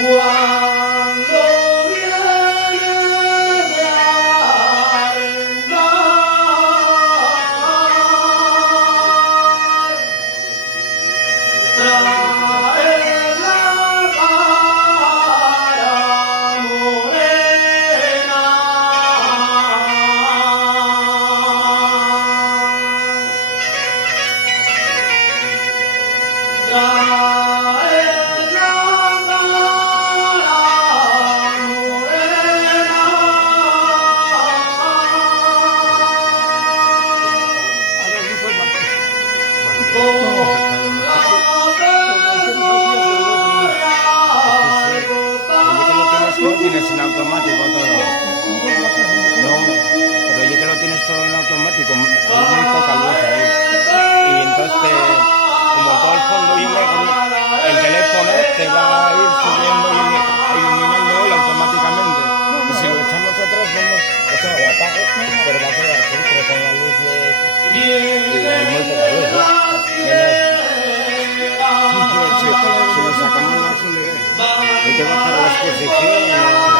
Cuando viene de arengar, trae la cara morena. Trae la cara morena. Con la memoria Lo tienes en automático todo. No, pero oye que lo tienes todo en automático, hay muy poca luz ahí. Y entonces como todo el fondo y negro, el teléfono te va a ir subiendo y iluminando él automáticamente. Y si lo echamos atrás, vemos, o sea, lo apago, pero va a quedar dentro con la luz de... Y hay muy poca luz, ¿no? Si lo sacamos no se le ve. Hay que bajar la exposición.